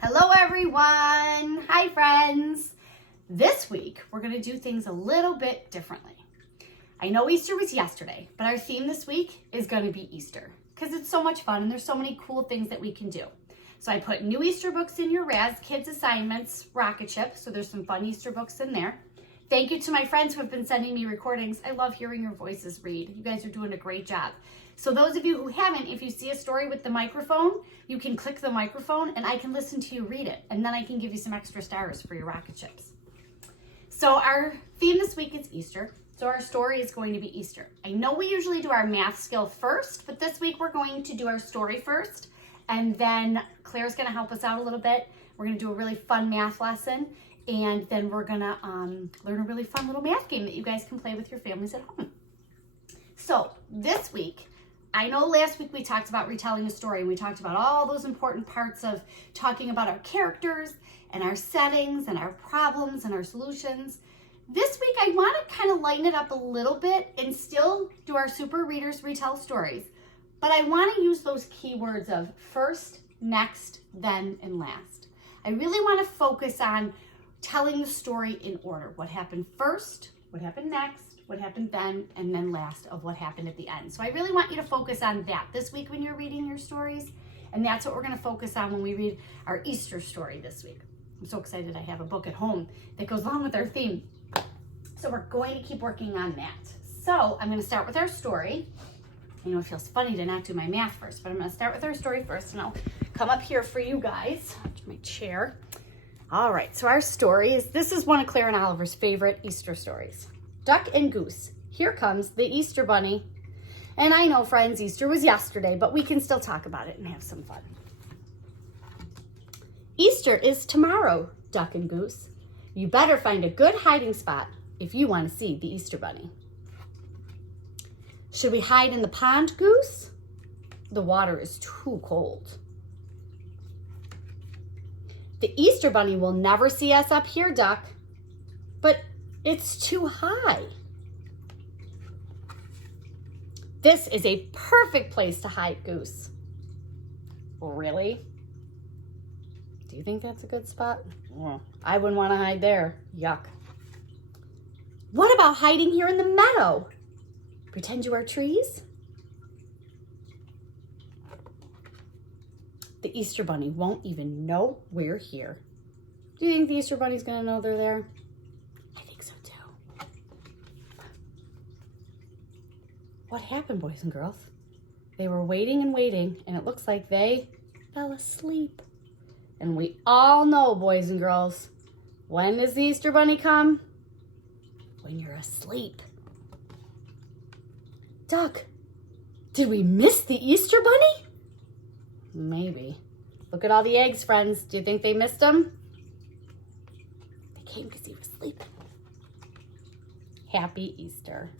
Hello everyone! Hi friends! This week we're going to do things a little bit differently. I know Easter was yesterday, but our theme this week is going to be Easter because it's so much fun and there's so many cool things that we can do. So I put new Easter books in your Raz Kids assignments, Rocket Ship, so there's some fun Easter books in there. Thank you to my friends who have been sending me recordings. I love hearing your voices read. You guys are doing a great job. So those of you who haven't, if you see a story with the microphone, you can click the microphone and I can listen to you read it. And then I can give you some extra stars for your rocket ships. So our theme this week is Easter. So our story is going to be Easter. I know we usually do our math skill first, but this week we're going to do our story first. And then Claire's gonna help us out a little bit. We're gonna do a really fun math lesson. And then we're gonna learn a really fun little math game that you guys can play with your families at home. So this week, I know last week we talked about retelling a story and we talked about all those important parts of talking about our characters and our settings and our problems and our solutions. This week I want to kind of lighten it up a little bit and still do our super readers retell stories, but I want to use those keywords of first, next, then, and last. I really want to focus on telling the story in order. What happened first, what happened next, what happened then, and then last of what happened at the end. So I really want you to focus on that this week when you're reading your stories. And that's what we're going to focus on when we read our Easter story this week. I'm so excited I have a book at home that goes along with our theme. So we're going to keep working on that. So I'm going to start with our story. I know it feels funny to not do my math first, but I'm going to start with our story first and I'll come up here for you guys to my chair. All right, so our story is, this is one of Claire and Oliver's favorite Easter stories. Duck and Goose. Here comes the Easter Bunny. And I know, friends, Easter was yesterday, but we can still talk about it and have some fun. Easter is tomorrow, Duck and Goose. You better find a good hiding spot if you want to see the Easter Bunny. Should we hide in the pond, Goose? The water is too cold. The Easter Bunny will never see us up here, Duck, but it's too high. This is a perfect place to hide, Goose. Really? Do you think that's a good spot? Well, I wouldn't want to hide there. Yuck. What about hiding here in the meadow? Pretend you are trees? The Easter Bunny won't even know we're here. Do you think the Easter Bunny's gonna know they're there? I think so too. What happened, boys and girls? They were waiting and waiting, and it looks like they fell asleep. And we all know, boys and girls, when does the Easter Bunny come? When you're asleep. Duck, did we miss the Easter Bunny? Maybe. Look at all the eggs, friends. Do you think they missed him? They came because he was sleeping. Happy Easter.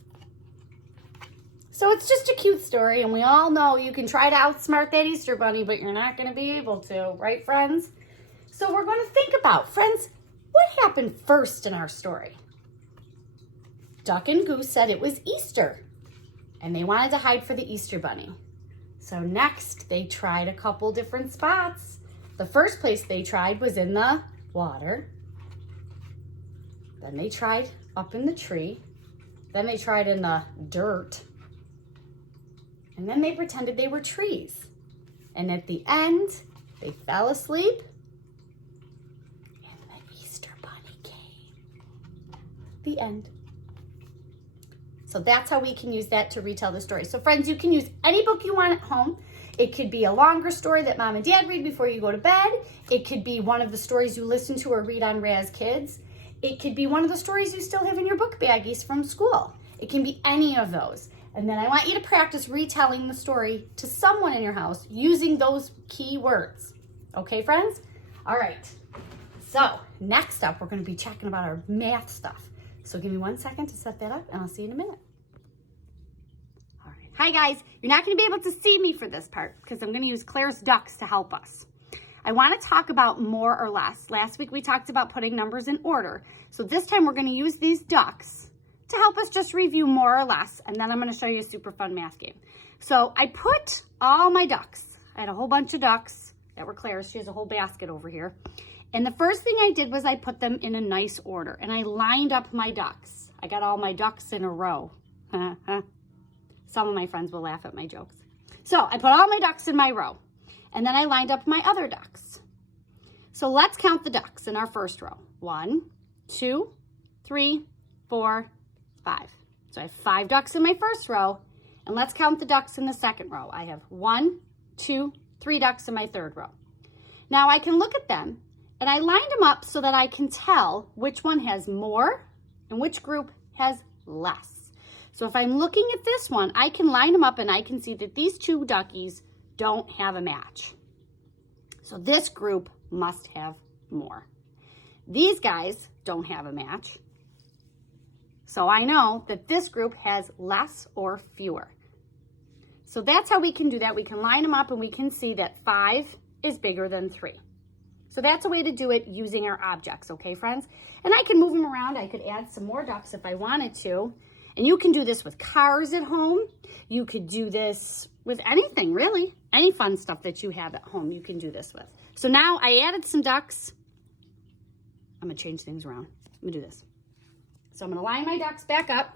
So it's just a cute story, and we all know you can try to outsmart that Easter Bunny, but you're not going to be able to, right, friends? So we're going to think about, friends, what happened first in our story? Duck and Goose said it was Easter, and they wanted to hide for the Easter Bunny. So next, they tried a couple different spots. The first place they tried was in the water. Then they tried up in the tree. Then they tried in the dirt. And then they pretended they were trees. And at the end, they fell asleep. And the Easter Bunny came. The end. So that's how we can use that to retell the story. So friends, you can use any book you want at home. It could be a longer story that mom and dad read before you go to bed. It could be one of the stories you listen to or read on Raz Kids. It could be one of the stories you still have in your book baggies from school. It can be any of those. And then I want you to practice retelling the story to someone in your house using those key words. Okay, friends? All right. So next up, we're going to be checking about our math stuff. So give me 1 second to set that up and I'll see you in a minute. All right. Hi guys, you're not gonna be able to see me for this part because I'm gonna use Claire's ducks to help us. I wanna talk about more or less. Last week we talked about putting numbers in order. So this time we're gonna use these ducks to help us just review more or less. And then I'm gonna show you a super fun math game. So I put all my ducks. I had a whole bunch of ducks that were Claire's. She has a whole basket over here. And the first thing I did was I put them in a nice order, and I lined up my ducks. I got all my ducks in a row. Some of my friends will laugh at my jokes. So I put all my ducks in my row, and then I lined up my other ducks. So let's count the ducks in our first row. 1, 2, 3, 4, 5. So I have 5 ducks in my first row, and let's count the ducks in the second row. I have 1, 2, 3 ducks in my third row. Now I can look at them, and I lined them up so that I can tell which one has more and which group has less. So if I'm looking at this one, I can line them up and I can see that these 2 duckies don't have a match. So this group must have more. These guys don't have a match. So I know that this group has less or fewer. So that's how we can do that. We can line them up and we can see that 5 is bigger than 3. So that's a way to do it using our objects, okay, friends? And I can move them around. I could add some more ducks if I wanted to. And you can do this with cars at home. You could do this with anything, really. Any fun stuff that you have at home, you can do this with. So now I added some ducks. I'm going to change things around. Let me do this. So I'm going to line my ducks back up.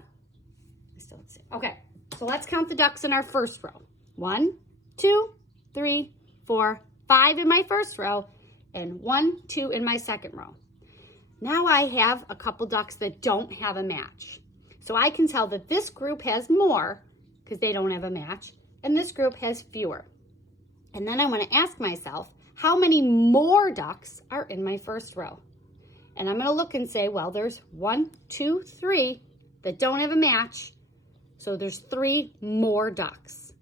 Okay, so let's count the ducks in our first row. 1, 2, 3, 4, 5 in my first row, and 1, 2 in my second row. Now I have a couple ducks that don't have a match. So I can tell that this group has more because they don't have a match, and this group has fewer. And then I want to ask myself, how many more ducks are in my first row? And I'm going to look and say, well, there's 1, 2, 3 that don't have a match. So there's 3 more ducks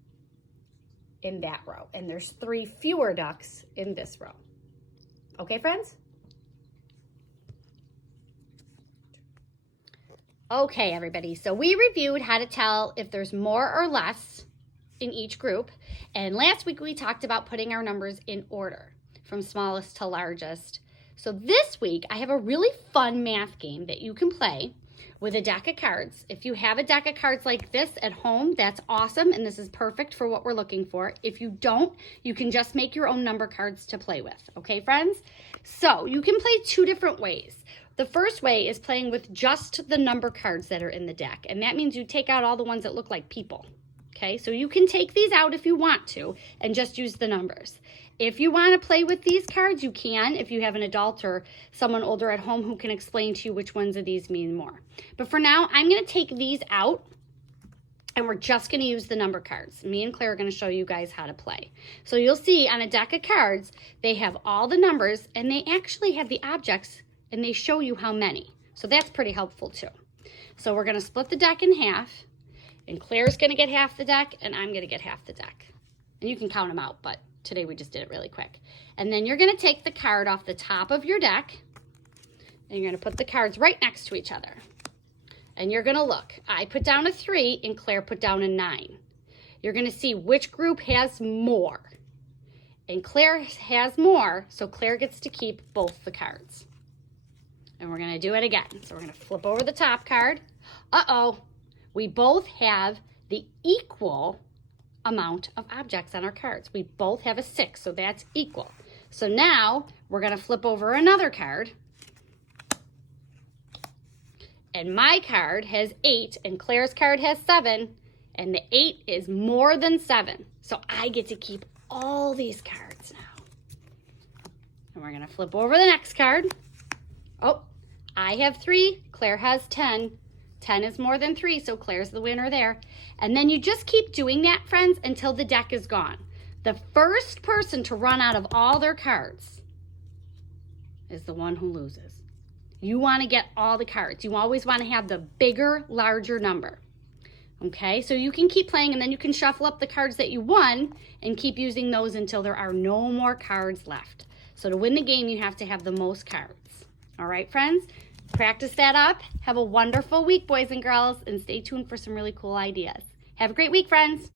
in that row. And there's 3 fewer ducks in this row. Okay, friends? Okay, everybody. So we reviewed how to tell if there's more or less in each group. And last week we talked about putting our numbers in order from smallest to largest. So this week I have a really fun math game that you can play with a deck of cards. If you have a deck of cards like this at home, that's awesome, and this is perfect for what we're looking for. If you don't, you can just make your own number cards to play with. Okay, friends? So you can play 2 different ways. The first way is playing with just the number cards that are in the deck, and that means you take out all the ones that look like people. Okay, so you can take these out if you want to and just use the numbers. If you want to play with these cards, you can if you have an adult or someone older at home who can explain to you which ones of these mean more. But for now, I'm going to take these out and we're just going to use the number cards. Me and Claire are going to show you guys how to play. So you'll see on a deck of cards, they have all the numbers and they actually have the objects and they show you how many. So that's pretty helpful too. So we're going to split the deck in half, and Claire's going to get half the deck and I'm going to get half the deck. And you can count them out, but today we just did it really quick. And then you're going to take the card off the top of your deck and you're going to put the cards right next to each other. And you're going to look. I put down a 3 and Claire put down a 9. You're going to see which group has more. And Claire has more, so Claire gets to keep both the cards. And we're going to do it again. So we're going to flip over the top card. Uh-oh. We both have the equal amount of objects on our cards. We both have a 6, so that's equal. So now we're going to flip over another card. And my card has 8 and Claire's card has 7. And the 8 is more than 7. So I get to keep all these cards now. And we're going to flip over the next card. Oh, I have 3. Claire has 10. 10 is more than 3, so Claire's the winner there. And then you just keep doing that, friends, until the deck is gone. The first person to run out of all their cards is the one who loses. You want to get all the cards. You always want to have the bigger, larger number. Okay, so you can keep playing and then you can shuffle up the cards that you won and keep using those until there are no more cards left. So to win the game, you have to have the most cards. All right, friends? Practice that up. Have a wonderful week, boys and girls, and stay tuned for some really cool ideas. Have a great week, friends.